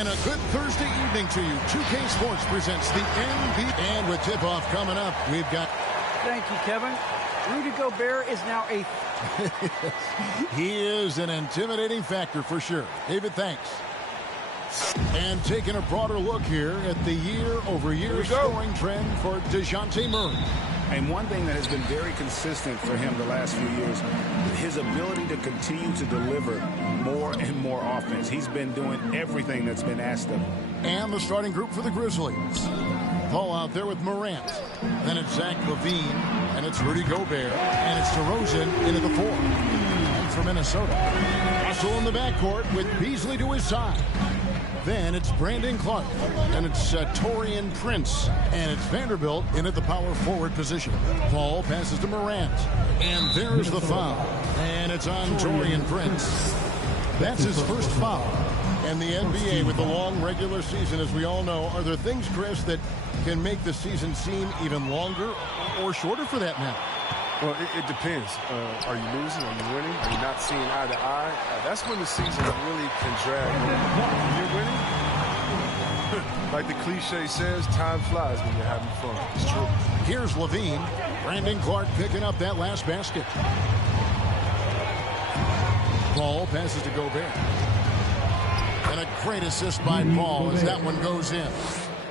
And a good Thursday evening to you. 2K Sports presents the NBA. And with tip-off coming up, we've got... Thank you, Kevin. Rudy Gobert is now a... He is an intimidating factor for sure. David, thanks. And taking a broader look here at the year-over-year scoring trend for DeJounte Murray. And one thing that has been very consistent for him the last few years, his ability to continue to deliver more and more offense. He's been doing everything that's been asked of him. And the starting group for the Grizzlies. Paul out there with Morant. Then it's Zach LaVine. And it's Rudy Gobert. And it's DeRozan into the 4. And for Minnesota, Russell in the backcourt with Beasley to his side. Then it's Brandon Clark, and it's Taurean Prince, and it's Vanderbilt in at the power forward position. Paul passes to Morant, and there's the foul, and it's on Taurean Prince. That's his first foul. And the NBA with the long regular season, as we all know, are there things, Chris, that can make the season seem even longer or shorter for that matter? Well, it depends. Are you losing? Are you winning? Are you not seeing eye to eye? That's when the season really can drag. When you're winning, like the cliche says, time flies when you're having fun. It's true. Here's LaVine. Brandon Clark picking up that last basket. Paul passes to Gobert. And a great assist by Paul as that one goes in.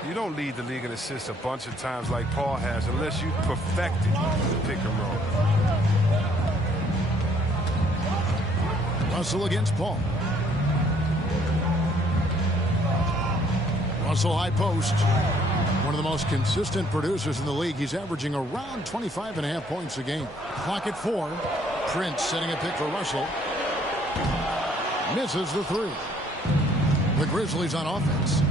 You don't lead the league in assists a bunch of times like Paul has unless you perfected the pick and roll. Russell against Paul. Russell high post. One of the most consistent producers in the league. He's averaging around 25.5 points a game. Clock at 4. Prince setting a pick for Russell. Misses the 3. The Grizzlies on offense.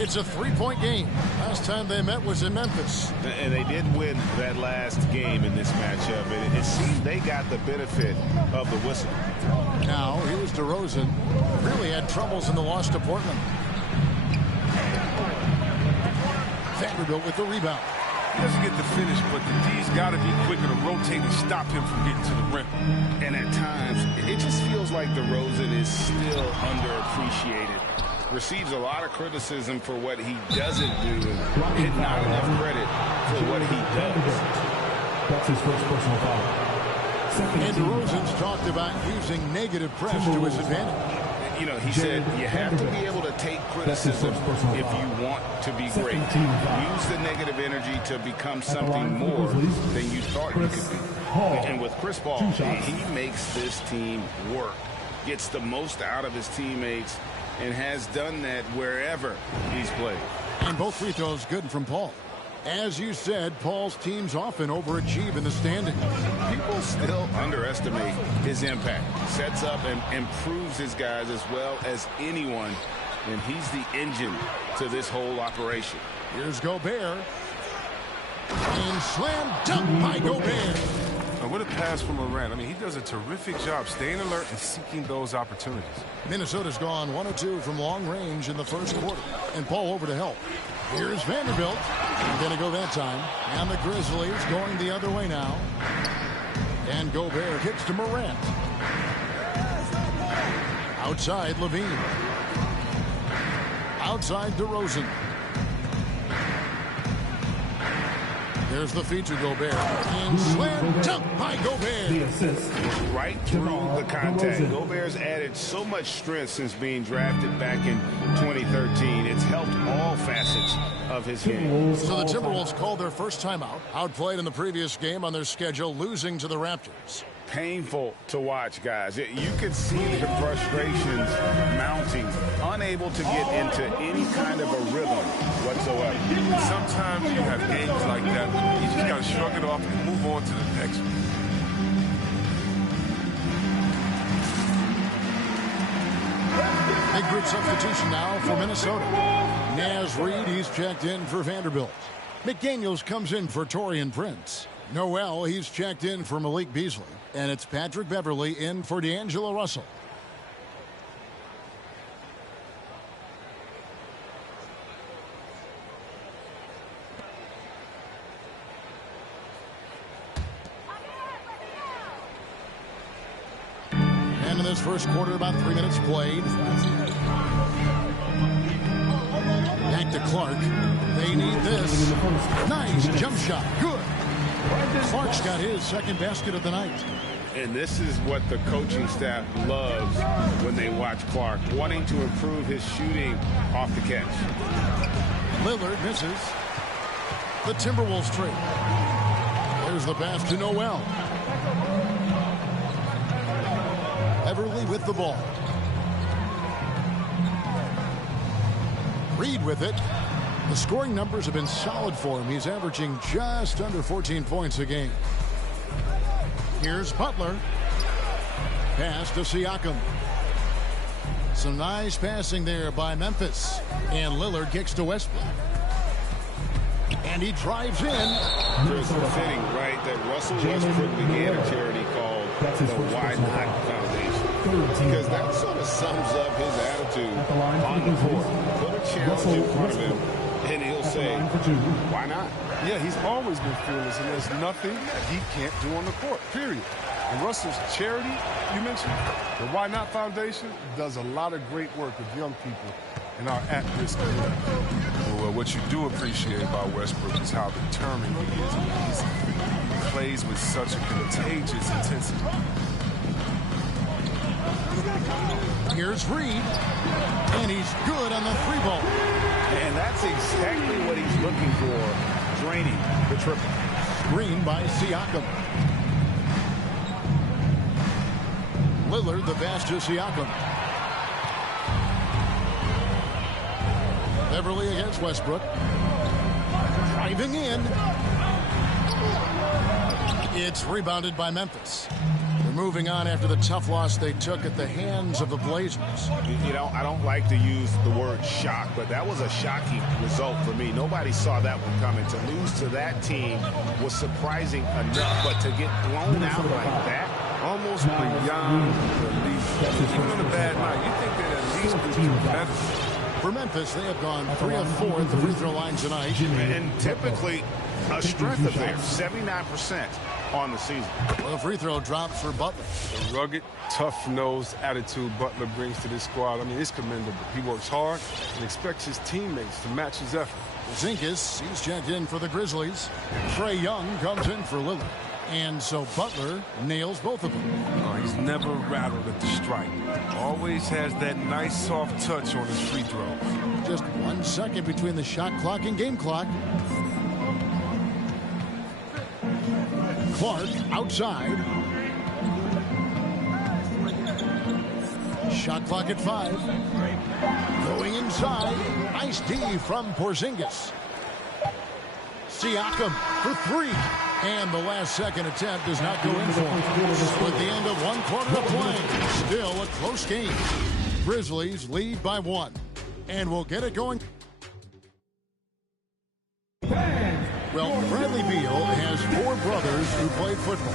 It's a 3-point game. Last time they met was in Memphis. And they did win that last game in this matchup. And it seems they got the benefit of the whistle. Now, here's DeRozan. Really had troubles in the loss to Portland. Vanderbilt with the rebound. He doesn't get the finish, but the D's got to be quicker to rotate and stop him from getting to the rim. And at times, it just feels like DeRozan is still underappreciated. Receives a lot of criticism for what he doesn't do, and not enough credit for what he does. That's his first personal foul. And DeRozan's talked about using negative press to his advantage. You know, he said you have to be able to take criticism if you want to be great. Use the negative energy to become something more than you thought you could be. And with Chris Paul, he makes this team work, gets the most out of his teammates, and has done that wherever he's played. And both free throws good from Paul. As you said, Paul's teams often overachieve in the standings. People still underestimate his impact. Sets up and improves his guys as well as anyone, and he's the engine to this whole operation. Here's Gobert. And slam dunk by Gobert. And what a pass from Morant. I mean, he does a terrific job staying alert and seeking those opportunities. Minnesota's gone 1 of 2 from long range in the first quarter. And Paul over to help. Here's Vanderbilt. Going to go that time. And the Grizzlies going the other way now. And Gobert kicks to Morant. Outside LaVine. Outside DeRozan. There's the feed to Gobert. And slam dunk by Gobert. The assist. Right through the contact. Gobert's added so much strength since being drafted back in 2013. It's helped all facets of his game. So the Timberwolves called their first timeout. Outplayed in the previous game on their schedule, losing to the Raptors. Painful to watch, guys. You could see the frustrations mounting, unable to get into any kind of a rhythm whatsoever. Sometimes you have games like that. You just got to shrug it off and move on to the next one. Big group substitution now for Minnesota. Naz Reid, he's checked in for Vanderbilt. McDaniels comes in for Taurean Prince. Noel, he's checked in for Malik Beasley. And it's Patrick Beverley in for D'Angelo Russell. And in this first quarter, about 3 minutes played. Clark. They need this. Nice jump shot. Good. Clark's got his second basket of the night. And this is what the coaching staff loves when they watch Clark, wanting to improve his shooting off the catch. Lillard misses. The Timberwolves trade. There's the pass to Noel. Everly with the ball. Reed with it. The scoring numbers have been solid for him. He's averaging just under 14 points a game. Here's Butler. Pass to Siakam. Some nice passing there by Memphis. And Lillard kicks to Westbrook. And he drives in. Chris, fitting, right, that Russell Westbrook began a charity called the Why Not Foundation. Because that sort of sums up his attitude on the court. Put a challenge in front of him, and he'll say, why not? Yeah, he's always been fearless, and there's nothing that he can't do on the court, period. And Russell's charity, you mentioned, the Why Not Foundation, does a lot of great work with young people in our at-risk community. Well, what you do appreciate about Westbrook is how determined he is. He plays with such a contagious intensity. Here's Reed. And he's good on the three ball. And that's exactly what he's looking for, draining the triple. Screen by Siakam. Lillard, the pass to Siakam. Beverly against Westbrook. Driving in. It's rebounded by Memphis. They're moving on after the tough loss they took at the hands of the Blazers. You know, I don't like to use the word shock, but that was a shocking result for me. Nobody saw that one coming. To lose to that team was surprising enough, but to get blown out like that, almost beyond belief. Even on a bad night, you think that at least would do better. For Memphis, they have gone 3 of 4 at the free throw line tonight. And typically a strength of theirs, 79% on the season. Well, the free throw drops for Butler. The rugged, tough-nosed attitude Butler brings to this squad, I mean, it's commendable. He works hard and expects his teammates to match his effort. KCiNCO'S, he's checked in for the Grizzlies. Trae Young comes in for Lillard. And so Butler nails both of them. Oh, he's never rattled at the strike. Always has that nice soft touch on his free throws. Just 1 second between the shot clock and game clock. Clark outside. Shot clock at 5. Going inside. Nice D from Porzingis. Siakam for 3. And the last second attempt does not go in for him. At the end of 1 quarter of play, still a close game. Grizzlies lead by 1. And we'll get it going. Well, Bradley Beal has 4 brothers who played football.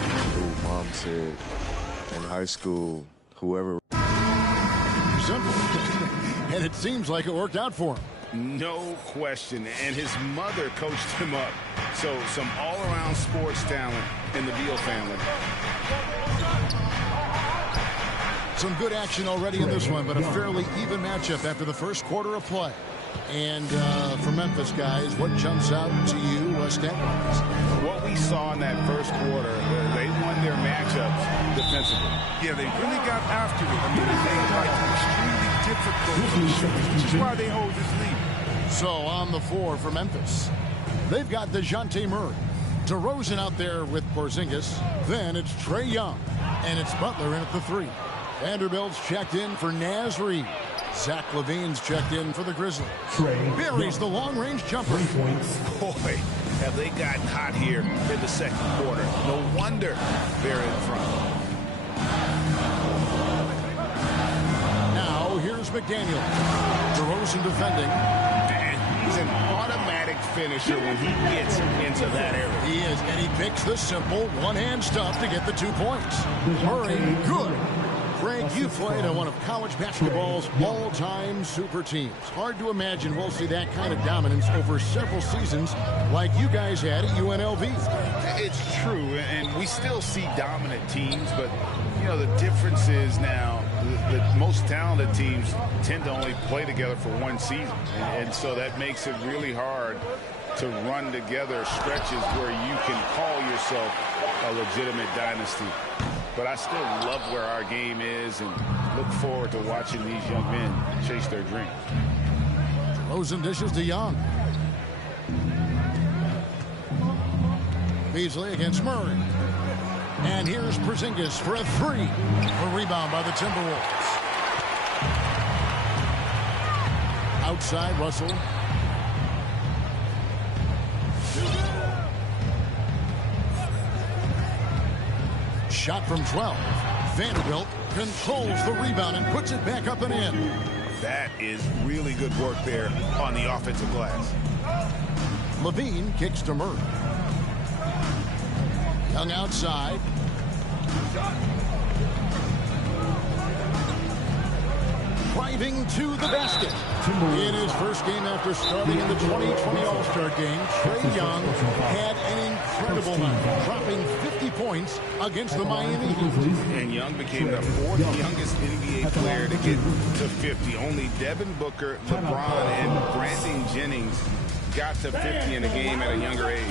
Mom said in high school, whoever. Simple. And it seems like it worked out for him. No question. And his mother coached him up. So some all-around sports talent in the Beal family. Some good action already in this one, but a fairly even matchup after the first quarter of play. And for Memphis, guys, what jumps out to you, stat-wise? What we saw in that first quarter, they won their matchups defensively. Yeah, they really got after it. I mean, they made it extremely difficult, which is why they hold this lead. So on the floor for Memphis, they've got DeJounte Murray. DeRozan out there with Porzingis. Then it's Trae Young. And it's Butler in at the 3. Vanderbilt's checked in for Naz Reid. Zach LaVine's checked in for the Grizzlies. Buries the long-range jumper. 3 points. Boy, have they gotten hot here in the second quarter. No wonder they're in front. Now here's McDaniel. DeRozan defending. And he's an automatic finisher when he gets into that area. He is, and he picks the simple one-hand stuff to get the 2 points. Murray, good. Greg, you played on one of college basketball's all-time super teams. Hard to imagine we'll see that kind of dominance over several seasons like you guys had at UNLV. It's true, and we still see dominant teams, but, you know, the difference is now the most talented teams tend to only play together for one season. And so that makes it really hard to run together stretches where you can call yourself a legitimate dynasty. But I still love where our game is and look forward to watching these young men chase their dreams. Rosen dishes to Young. Beasley against Murray. And here's Porzingis for a three. A rebound by the Timberwolves. Outside, Russell. Shot from 12. Vanderbilt controls the rebound and puts it back up and in. That is really good work there on the offensive glass. Levine kicks to Murray. Young outside. Driving to the basket. In his first game after starting in the 2020 All-Star game, Trae Young had an incredible night, dropping 50 points against the Miami Heat. And Young became the fourth youngest NBA player to get to 50. Only Devin Booker, LeBron, and Brandon Jennings got to 50 in a game at a younger age.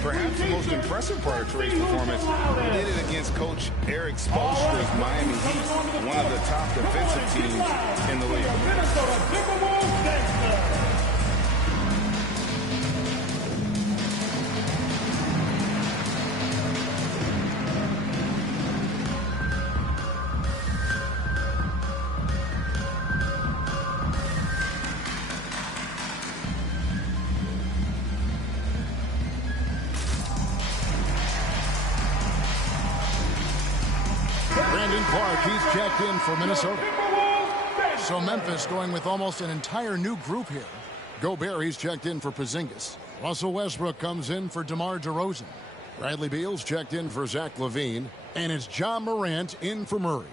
Perhaps the most impressive part of Trae's performance, he did it against Coach Eric Spoelstra's Miami Heat, one of the top defensive teams in the league. He's checked in for Minnesota. So Memphis going with almost an entire new group here. Gobert, he's checked in for Porzingis. Russell Westbrook comes in for DeMar DeRozan. Bradley Beal's checked in for Zach LaVine. And it's John Morant in for Murray.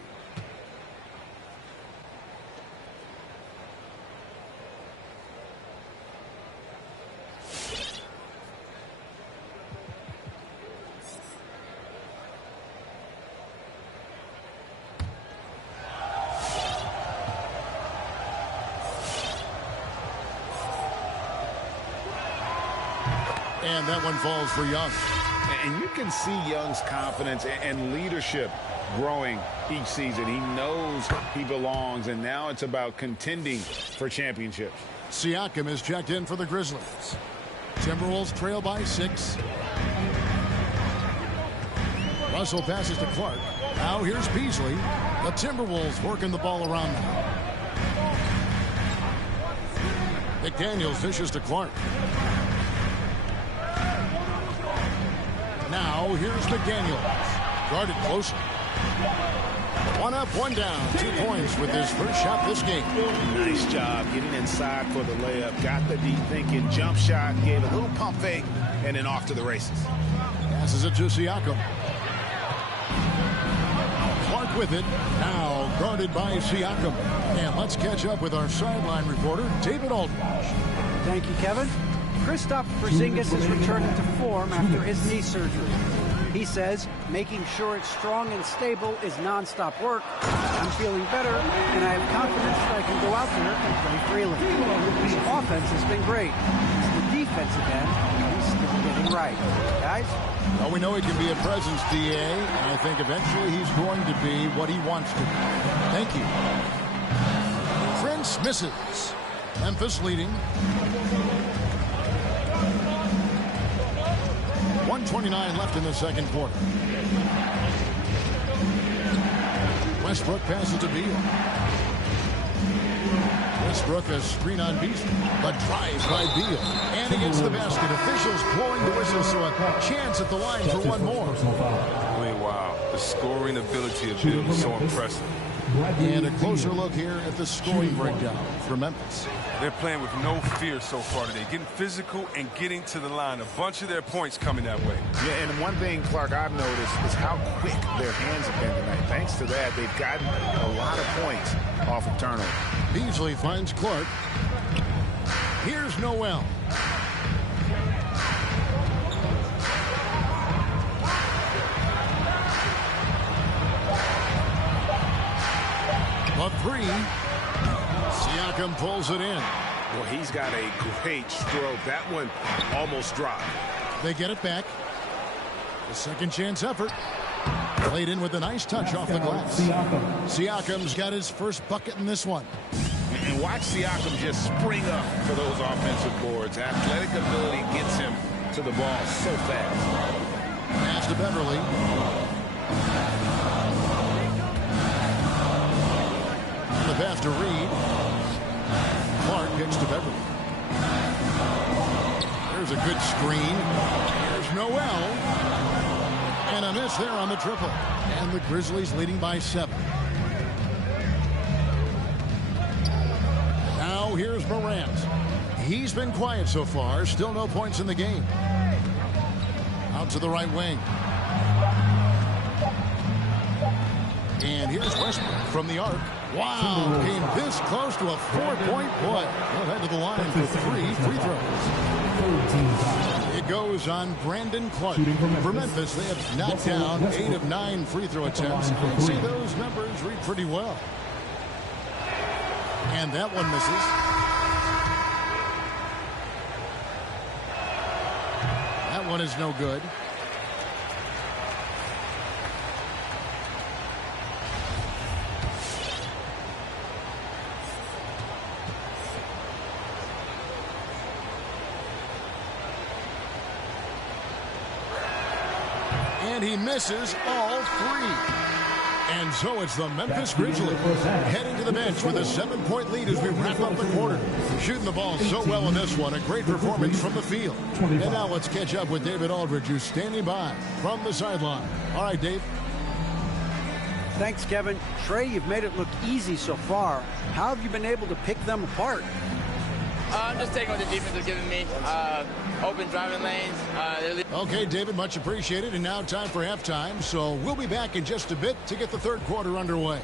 And that one falls for Young. And you can see Young's confidence and leadership growing each season. He knows he belongs, and now it's about contending for championships. Siakam is checked in for the Grizzlies. Timberwolves trail by 6. Russell passes to Clark. Now here's Beasley. The Timberwolves working the ball around now. McDaniels dishes to Clark. Now here's McDaniels. Guarded closer. One up, one down. 2 points with his first shot this game. Nice job getting inside for the layup. Got the deep thinking jump shot. Gave a little pump fake. And then off to the races. Passes it to Siakam. Clark with it. Now guarded by Siakam. And let's catch up with our sideline reporter, David Aldridge. Thank you, Kevin. Kristaps Porzingis is returning to form after his knee surgery. He says making sure it's strong and stable is nonstop work. I'm feeling better, and I have confidence that I can go out there and play freely. His offense has been great. It's the defensive end he's still getting right. Guys? Well, we know he can be a presence, DA, and I think eventually he's going to be what he wants to be. Thank you. Prince misses. Memphis leading. 1:29 left in the second quarter. Westbrook passes to Beal. Westbrook a screen on Beasley. The drive by Beal. And against the basket. Officials blowing the whistle, so a chance at the line for one more. I mean, wow. The scoring ability of Beal is so impressive. And a closer look here at the scoring breakdown for Memphis. They're playing with no fear so far today, getting physical and getting to the line. A bunch of their points coming that way. Yeah, and one thing, Clark, I've noticed is how quick their hands have been tonight. Thanks to that, they've gotten a lot of points off of turnover. Beasley finds Clark. Here's Noel. A three. Siakam pulls it in. Well, he's got a great stroke. That one almost dropped. They get it back. The second chance effort. Played in with a nice touch off the glass. Siakam's got his first bucket in this one. And watch Siakam just spring up for those offensive boards. Athletic ability gets him to the ball so fast. Pass to Beverly. The pass to Reed. Clark kicks to Beverly. There's a good screen. There's Noel. And a miss there on the triple. And the Grizzlies leading by 7. Now here's Morant. He's been quiet so far. Still no points in the game. Out to the right wing. And here's Westbrook from the arc. Wow, came this close to a 4-point play. He'll head to the line for 3 free throws. It goes on Brandon Clark. For Memphis, they have knocked down 8 of 9 free throw attempts. See, those numbers read pretty well. And that one misses. That one is no good. And he misses all 3. And so it's the Memphis Grizzlies heading to the bench with a 7-point lead as we wrap up the quarter. Shooting the ball so well in this one. A great performance from the field. And now let's catch up with David Aldridge, who's standing by from the sideline. All right, Dave. Thanks, Kevin. Trey, you've made it look easy so far. How have you been able to pick them apart? I'm just taking what the defense is giving me. Open driving lanes. Okay, David, much appreciated. And now time for halftime. So we'll be back in just a bit to get the third quarter underway.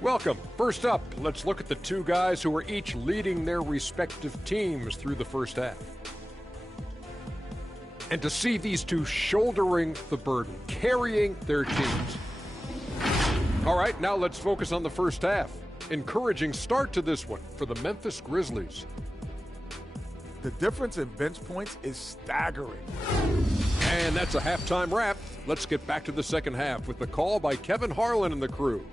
Welcome. First up, let's look at the two guys who are each leading their respective teams through the first half. And to see these two shouldering the burden, carrying their teams. All right, now let's focus on the first half. Encouraging start to this one for the Memphis Grizzlies. The difference in bench points is staggering. And that's a halftime wrap. Let's get back to the second half with the call by Kevin Harlan and the crew.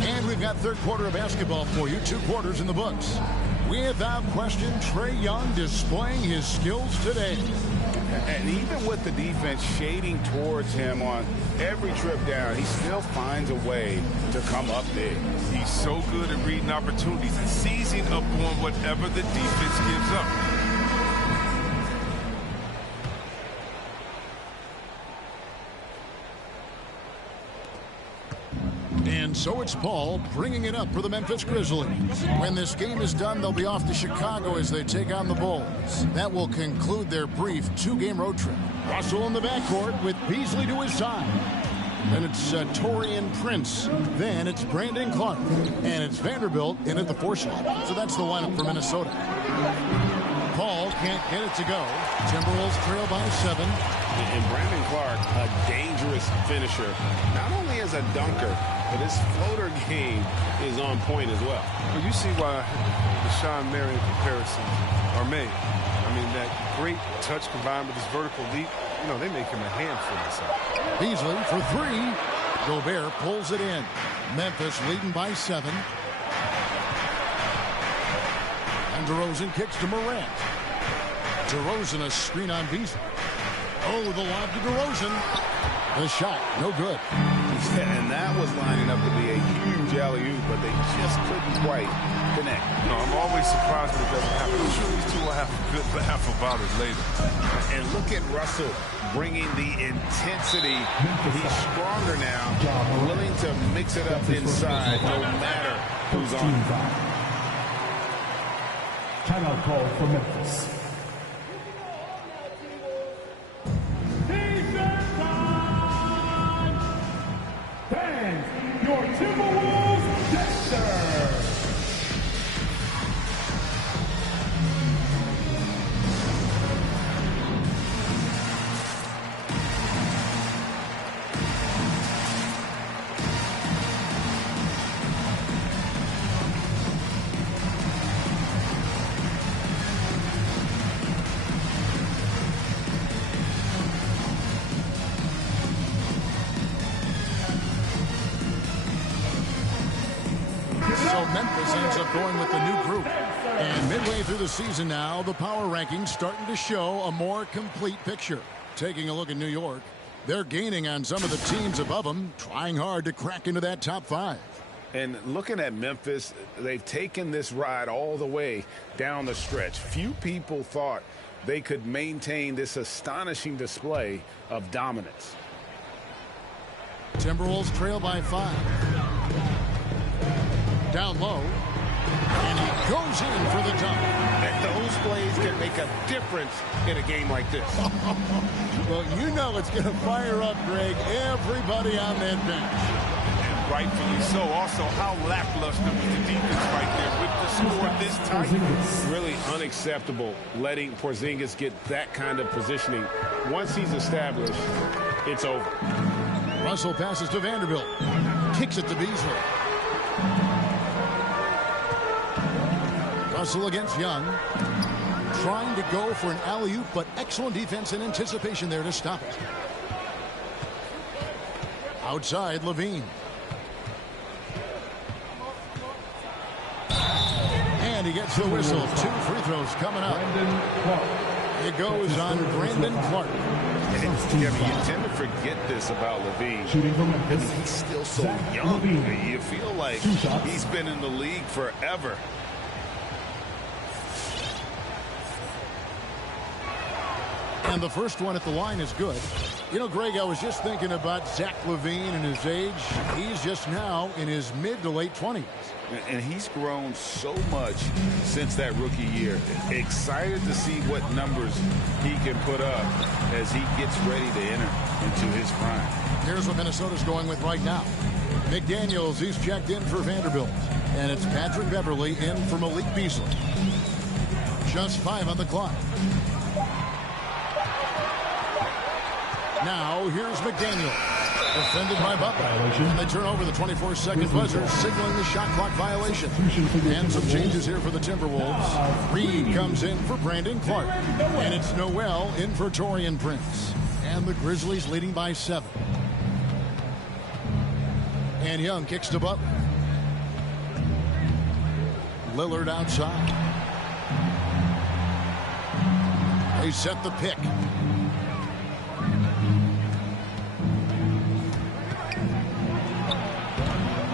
And we've got third quarter of basketball for you. 2 quarters in the books. Without question, Trae Young displaying his skills today. And even with the defense shading towards him on every trip down, he still finds a way to come up big. He's so good at reading opportunities and seizing up on whatever the defense gives up. And so it's Paul bringing it up for the Memphis Grizzlies. When this game is done, they'll be off to Chicago as they take on the Bulls. That will conclude their brief 2-game road trip. Russell in the backcourt with Beasley to his side. Then it's Taurean Prince. Then it's Brandon Clark. And it's Vanderbilt in at the 4 slot. So that's the lineup for Minnesota. Paul can't get it to go. Timberwolves trail by 7. And Brandon Clark, a dangerous finisher, not only as a dunker, but his floater game is on point as well. Well, you see why the Sean Marion comparisons are made. I mean, that great touch combined with his vertical leap, you know, they make him a handful or something. Beasley for 3. Gobert pulls it in. Memphis leading by 7. And DeRozan kicks to Morant. DeRozan a screen on Beasley. Oh, the lob to DeRozan. The shot, no good. And that was lining up to be a huge alley-oop, but they just couldn't quite connect. No, I'm always surprised when it doesn't happen. I'm sure these two will have a good laugh about it later. And look at Russell bringing the intensity. He's stronger now, willing to mix it up inside no matter who's on. Timeout call for Memphis. Fans, your Timberwolves going with the new group. And midway through the season now, the power rankings starting to show a more complete picture. Taking a look at New York, they're gaining on some of the teams above them, trying hard to crack into that top 5. And looking at Memphis, they've taken this ride all the way down the stretch. Few people thought they could maintain this astonishing display of dominance. Timberwolves trail by 5. Down low. And he goes in for the dunk. And those plays can make a difference in a game like this. Well, you know it's going to fire up, Greg, everybody on that bench. And rightfully so. Also, how lackluster was the defense right there with the score this tight. Really unacceptable letting Porzingis get that kind of positioning. Once he's established, it's over. Russell passes to Vanderbilt. Kicks it to Beasley. Russell against Young. Trying to go for an alley-oop, but excellent defense and anticipation there to stop it. Outside, Levine. And he gets the whistle. 2 free throws coming up. It goes on Brandon Clark. You tend to forget this about Levine. He's still so young. You feel like he's been in the league forever. And the first one at the line is good. You know, Greg, I was just thinking about Zach LaVine and his age. He's just now in his mid to late 20s. And he's grown so much since that rookie year. Excited to see what numbers he can put up as he gets ready to enter into his prime. Here's what Minnesota's going with right now. McDaniels, he's checked in for Vanderbilt. And it's Patrick Beverley in for Malik Beasley. Just 5 on the clock. Now, here's McDaniel. Defended by Butler. And they turn over the 24-second buzzer, signaling the shot clock violation. And some changes here for the Timberwolves. Reed comes in for Brandon Clark. And it's Noel in for Taurean Prince. And the Grizzlies leading by 7. And Young kicks to Butler. Lillard outside. They set the pick.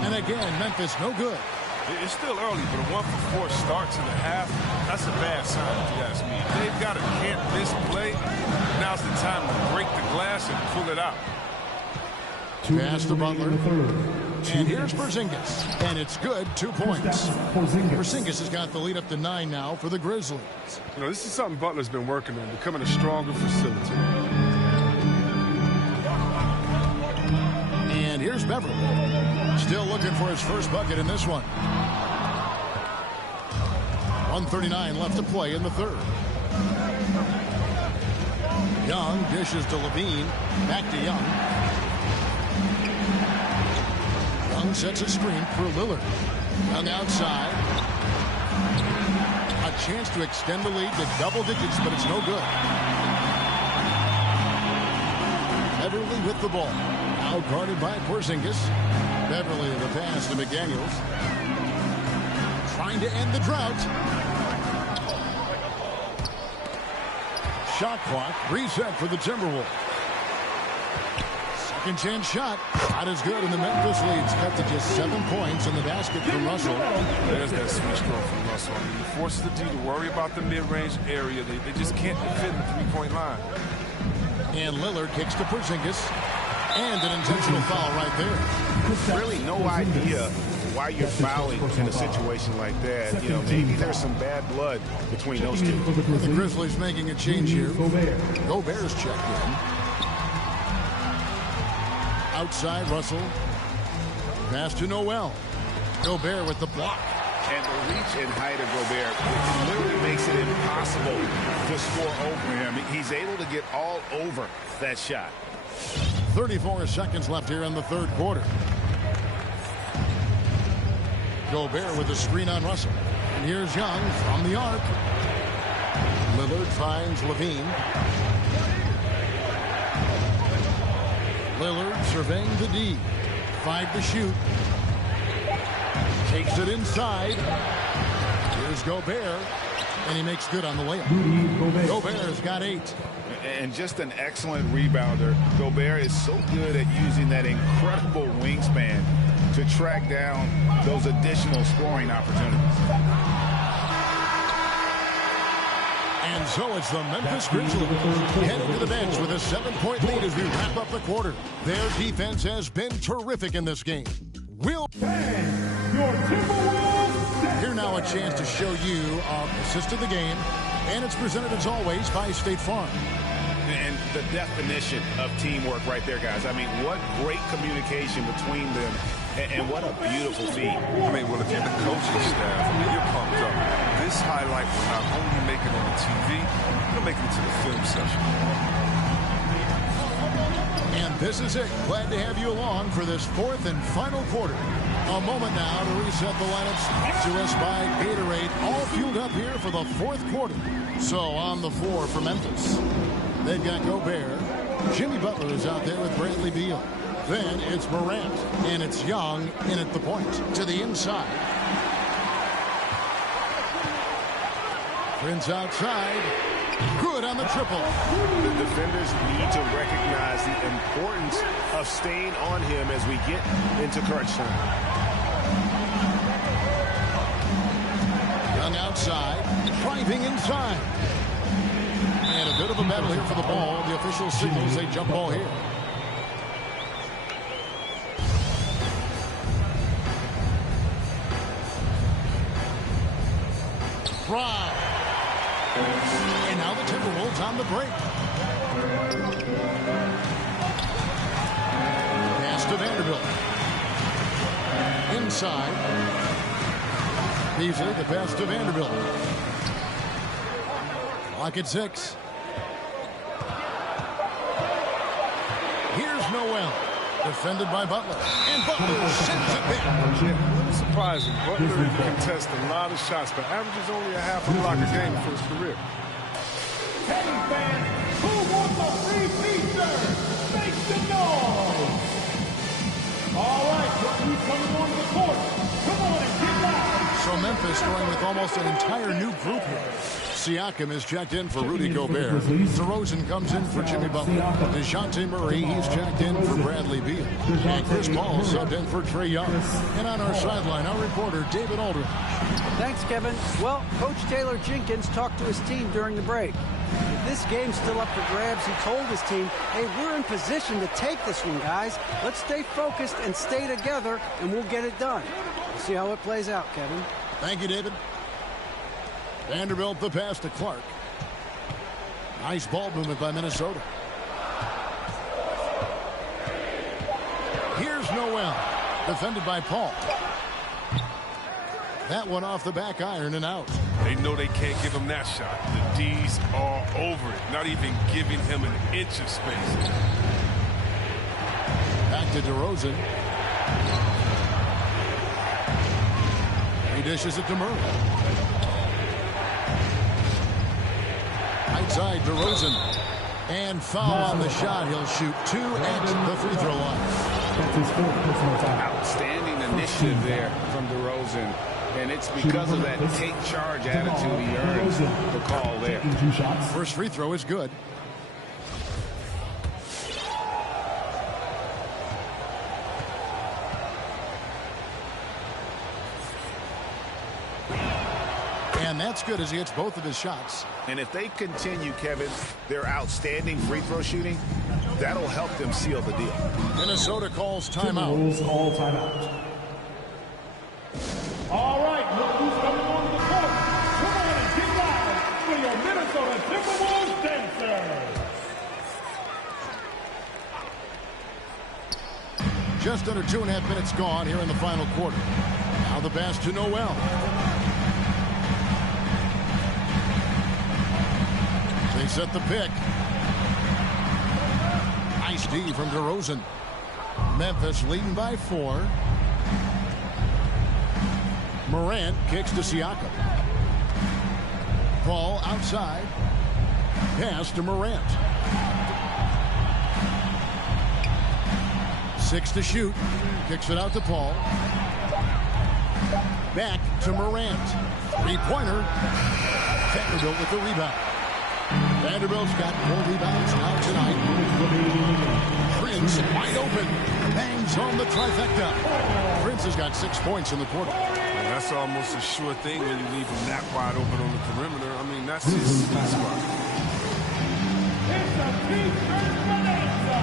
And again, Memphis no good. It's still early, but a 1-for-4 start to the half, that's a bad sign if you ask me. If they've got a can't-miss play, now's the time to break the glass and pull it out. Pass to Butler. And here's Porzingis. And it's good, 2 points. Porzingis has got the lead up to 9 now for the Grizzlies. You know, this is something Butler's been working on, becoming a stronger facility. And here's Beverley. Still looking for his first bucket in this one. 1:39 left to play in the third. Young dishes to Levine. Back to Young. Young sets a screen for Lillard. Young outside. A chance to extend the lead to double digits, but it's no good. Beverley with the ball. Now guarded by Porzingis. Beverley the pass to McDaniels. Trying to end the drought. Shot clock reset for the Timberwolves. Second chance shot. Not as good, and the Memphis leads cut to just 7 points in the basket from Russell. There's that switch throw from Russell. I mean, he forces the D to worry about the mid-range area. They just can't defend the three-point line. And Lillard kicks to Porzingis. And an intentional foul right there. Really no idea why you're fouling in a situation like that. You know, maybe there's some bad blood between those two. The Grizzlies making a change here. Gobert's checked in. Outside, Russell. Pass to Noel. Gobert with the block. And the reach and height of Gobert literally makes it impossible to score over him. He's able to get all over that shot. 34 seconds left here in the third quarter. Gobert with the screen on Russell. And here's Young from the arc. Lillard finds Levine. Lillard surveying the D. 5 to shoot. Takes it inside. Here's Gobert, and he makes good on the layup. Gobert's got 8. And just an excellent rebounder. Gobert is so good at using that incredible wingspan to track down those additional scoring opportunities. And so it's the Memphis Grizzlies heading to the bench with a 7-point lead as we wrap up the quarter. Their defense has been terrific in this game. Here now a chance to show you our assist of the game, and it's presented as always by State Farm. And the definition of teamwork right there, guys. I mean, what great communication between them, and what a beautiful feat. I mean, well, if you're the coaching staff, I mean, you're pumped up. This highlight will not only make it on the TV, it'll make it to the film session. And this is it. Glad to have you along for this 4th and final quarter. A moment now to reset the lineups. Brought to us by Gatorade. All fueled up here for the 4th quarter. So on the floor for Memphis, they've got Gobert. Jimmy Butler is out there with Bradley Beal. Then it's Morant, and it's Young in at the point. To the inside. Prince outside. Good on the triple. The defenders need to recognize the importance of staying on him as we get into crunch time. Young outside, driving inside. And a bit of a battle here for the ball. The official signals a jump ball here. Brown. And now the Timberwolves on the break. Pass to Vanderbilt. Inside. Beasley, the pass to Vanderbilt. Clock at 6. Here's Noel. Defended by Butler. And Butler sends it back. Surprising. Butler contests a lot of shots, but averages only a half a block a game for his career. Hey fans, who wants a free pizza? Make some noise! All right, look who's coming on the court. Come on and get loud. So Memphis going with almost an entire new group here. Siakam is checked in for Rudy Gobert. DeRozan comes in for Jimmy Butler. DeJounte Murray, he's checked in for Bradley Beal. And Chris Paul subbed in for Trae Young. And on our sideline, our reporter, David Aldridge. Thanks, Kevin. Well, Coach Taylor Jenkins talked to his team during the break. If this game's still up for grabs, he told his team, hey, we're in position to take this one, guys. Let's stay focused and stay together, and we'll get it done. We'll see how it plays out, Kevin. Thank you, David. Vanderbilt the pass to Clark. Nice ball movement by Minnesota. Here's Noel. Defended by Paul. That one off the back iron and out. They know they can't give him that shot. The D's are over it, not even giving him an inch of space. Back to DeRozan. He dishes it to Murray. Right side, DeRozan. And foul on the shot. He'll shoot 2 at the free throw line. That's his 4th personal foul. Outstanding initiative there from DeRozan. And it's because of that take charge attitude he earns the call there. 2 shots. First free throw is good. And that's good as he hits both of his shots. And if they continue, Kevin, their outstanding free throw shooting, that'll help them seal the deal. Minnesota calls timeout. Timberwolves call timeout. All right, look who's coming on the court. Come on and get loud for your Minnesota Timberwolves dancers. Just under 2.5 minutes gone here in the final quarter. Now the pass to Noel. They set the pick. Nice D from DeRozan. Memphis leading by 4. Morant kicks to Siakam. Paul outside. Pass to Morant. 6 to shoot. Kicks it out to Paul. Back to Morant. Three-pointer. Vanderbilt with the rebound. Vanderbilt's got 4 rebounds now tonight. Prince wide open. Bangs home the trifecta. Prince has got 6 points in the quarter. Well, that's almost a sure thing when you leave him that wide open on the perimeter. I mean, that's his sweet spot. It's a T-shirt bonanza.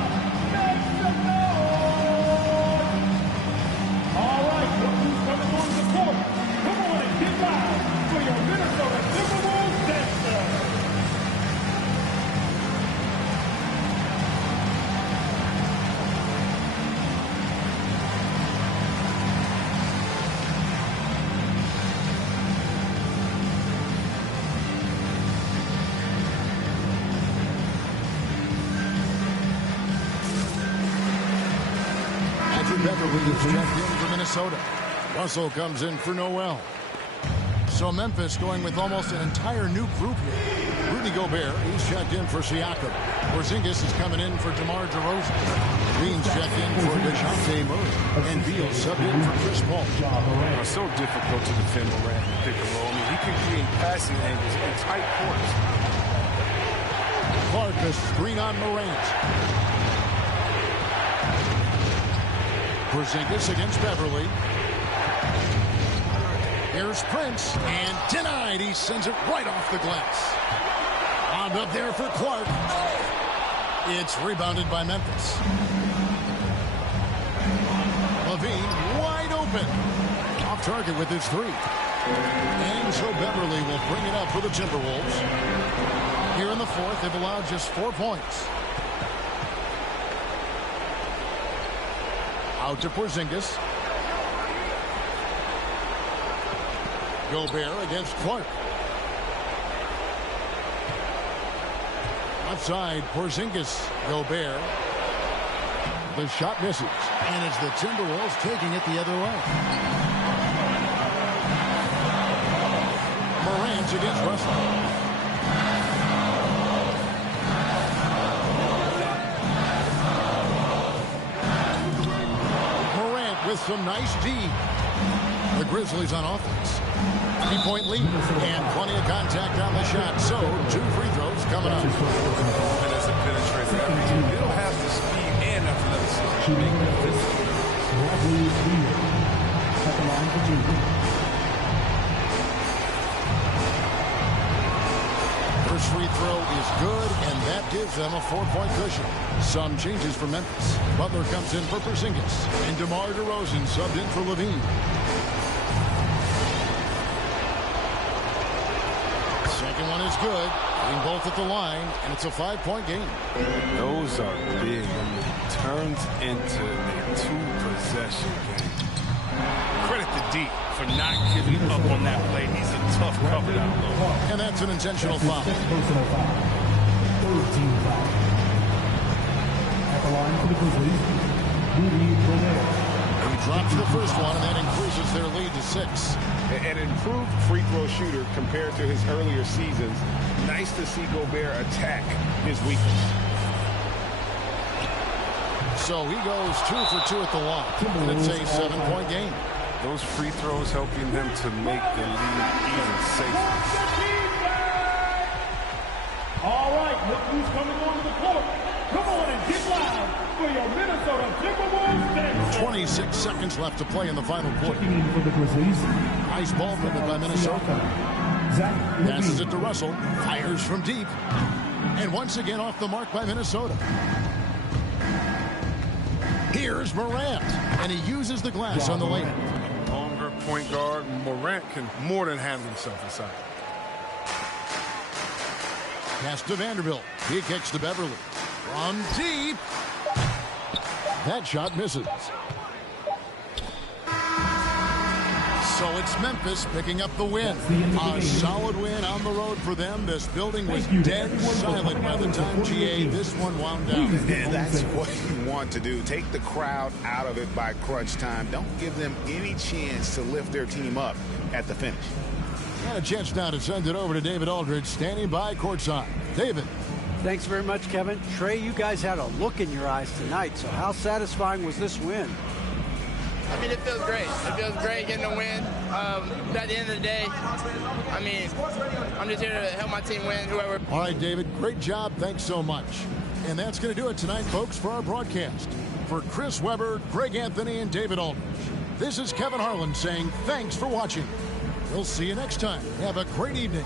Make some noise. All right, look who's coming on the court. Come on and get loud for your Minnesota Timberwolves dancer. Beverly is checked in for Minnesota. Russell comes in for Noel. So Memphis going with almost an entire new group here. Rudy Gobert, he's checked in for Siakam. Porzingis is coming in for DeMar DeRozan. Green's checked in for DeJounte Murray. And Beal subbed in for Chris Paul. It's so difficult to defend Morant in pick and roll. I mean, he can create passing angles in tight courts. Clark a screen on Morant. Porzingis against Beverly. Here's Prince, and denied. He sends it right off the glass. Wound up there for Clark. It's rebounded by Memphis. Levine wide open. Off target with his 3. And so Beverly will bring it up for the Timberwolves. Here in the 4th, they've allowed just 4 points. Out to Porzingis. Gobert against Clark. Left side, Porzingis. Gobert. The shot misses. And it's the Timberwolves taking it the other way. Morant against Russell. With some nice D. The Grizzlies on offense. 3-point lead and plenty of contact on the shot. So 2 free throws coming up. And as a penetrator, he'll have the speed and athleticism to make the First free throw is good, and that gives them a 4-point cushion. Some changes for Memphis. Butler comes in for Porzingis, and DeMar DeRozan subbed in for Levine. Second one is good. Getting both at the line, and it's a 5-point game. Those are big. Turns into a 2-possession game. Credit to D for not giving up on that play. He's a tough cover down low. And that's an intentional foul. At the line for the Grizzlies, Rudy Gobert. He drops the first one, and that increases their lead to 6. An improved free throw shooter compared to his earlier seasons. Nice to see Gobert attack his weakness. So he goes 2 for 2 at the line. And it's a 7-point game. Those free throws helping them to make the lead even safer. All right, look who's coming onto the court. Come on and get loud for your Minnesota Timberwolves dancer. 26 seconds left to play in the final quarter. Checking in for the Grizzlies. Nice ball movement by Minnesota. Passes it to Russell. Fires from deep. And once again off the mark by Minnesota. Here's Morant. And he uses the glass on the lane. Longer point guard, Morant can more than handle himself inside. Pass to Vanderbilt. He kicks to Beverly. From deep. That shot misses. So it's Memphis picking up the win. A solid win on the road for them. This building was dead silent by the time GA this one wound down. And that's what you want to do. Take the crowd out of it by crunch time. Don't give them any chance to lift their team up at the finish. And a chance now to send it over to David Aldridge, standing by courtside. David. Thanks very much, Kevin. Trey, you guys had a look in your eyes tonight, so how satisfying was this win? I mean, it feels great. It feels great getting a win. But at the end of the day, I mean, I'm just here to help my team win, whoever. All right, David, great job. Thanks so much. And that's going to do it tonight, folks, for our broadcast. For Chris Webber, Greg Anthony, and David Aldridge, this is Kevin Harlan saying thanks for watching. We'll see you next time. Have a great evening.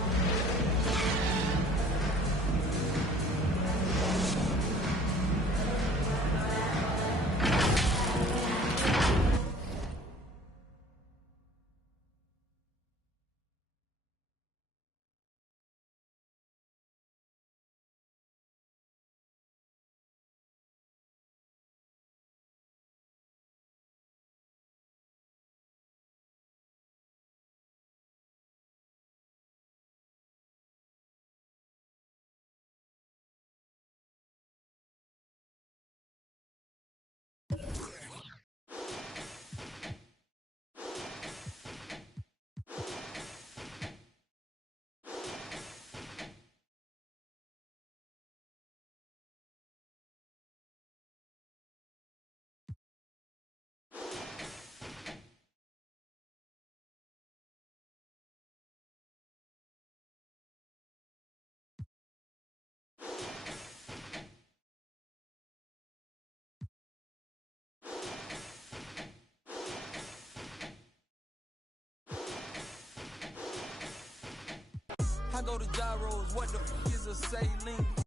I go to gyros, what the f is a saline?